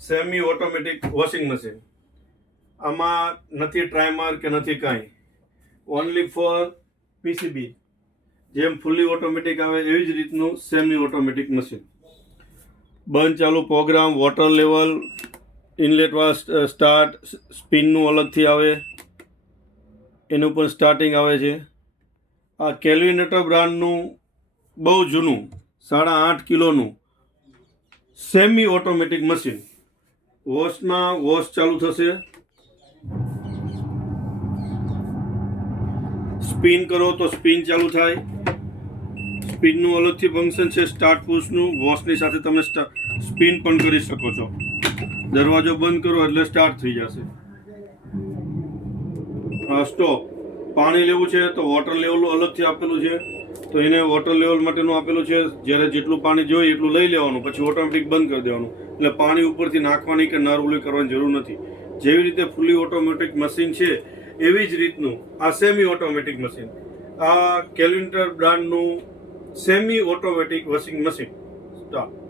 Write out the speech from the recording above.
Semi automatic washing machine. આમાં નથી ટ્રાઇમર કે નથી કાંઈ, ઓનલી ફોર પીસીબી. જેમ ફૂલી ઓટોમેટિક આવે એવી જ રીતનું સેમી ઓટોમેટિક મશીન. બંધ ચાલુ program, water level, inlet start, સ્પિનનું અલગથી આવે, એનું પણ સ્ટાર્ટિંગ આવે છે. આ કેલ્વિનેટર બ્રાન્ડનું બહુ જૂનું 8.5 કિલોનું સેમી ઓટોમેટિક મશીન. વોશમાં વોશ ચાલુ થશે, સ્પિન કરો તો સ્પિન ચાલુ થાય. સ્પિનનું અલગથી ફંક્શન છે, સ્ટાર્ટ પુશનું. વોશની સાથે તમે સ્પિન પણ કરી શકો છો. દરવાજો બંધ કરો એટલે સ્ટાર્ટ થઈ જશે. સ્ટોપ. પાણી લેવું છે તો વોટર લેવલ અલગથી આપેલું છે, તો એને વોટર લેવલ માટેનું આપેલું છે. જ્યારે જેટલું પાણી જોઈએ એટલું લઈ લેવાનું, પછી ઓટોમેટિક બંધ કરી દેવાનું. એટલે પાણી ઉપરથી નાખવાની કે નરવલી કરવાની જરૂર નથી. જેવી રીતે ફૂલી ઓટોમેટિક મશીન છે એવી જ રીતનું આ સેમી ઓટોમેટિક મશીન. આ કેલ્વિનેટર બ્રાન્ડનું semi automatic washing machine. Start.